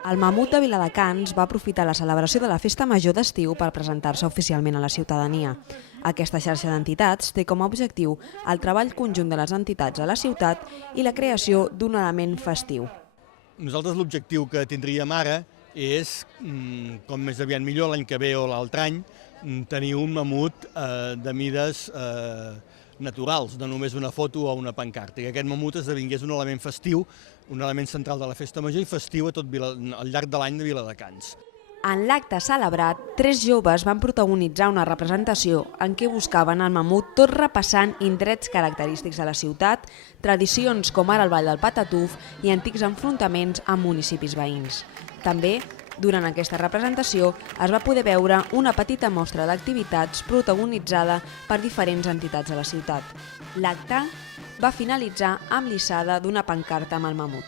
El Mamut de Viladecans va aprofitar la celebració de la Festa Major d'estiu per presentar-se oficialment a la ciutadania. Aquesta xarxa d'entitats té com a objectiu el treball conjunt de les entitats a la ciutat i la creació d'un element festiu. Nosaltres l'objectiu que tindríem ara és, com més aviat millor l'any que ve o l'altre any, tenir un mamut de mides naturals, no només una foto o una pancarta, i que aquest mamut esdevingués un element festiu, un element central de la Festa Major i festiu al llarg de l'any de Viladecans. En l'acte celebrat, 3 joves van protagonitzar una representació en què buscaven el mamut tot repassant indrets característics de la ciutat, tradicions com ara el Ball del Patatús i antics enfrontaments amb municipis veïns. També, durant aquesta representació, es va poder veure una petita mostra d'activitats protagonitzada per diferents entitats de la ciutat. L'acte va finalitzar amb l'hissada d'una pancarta amb el mamut.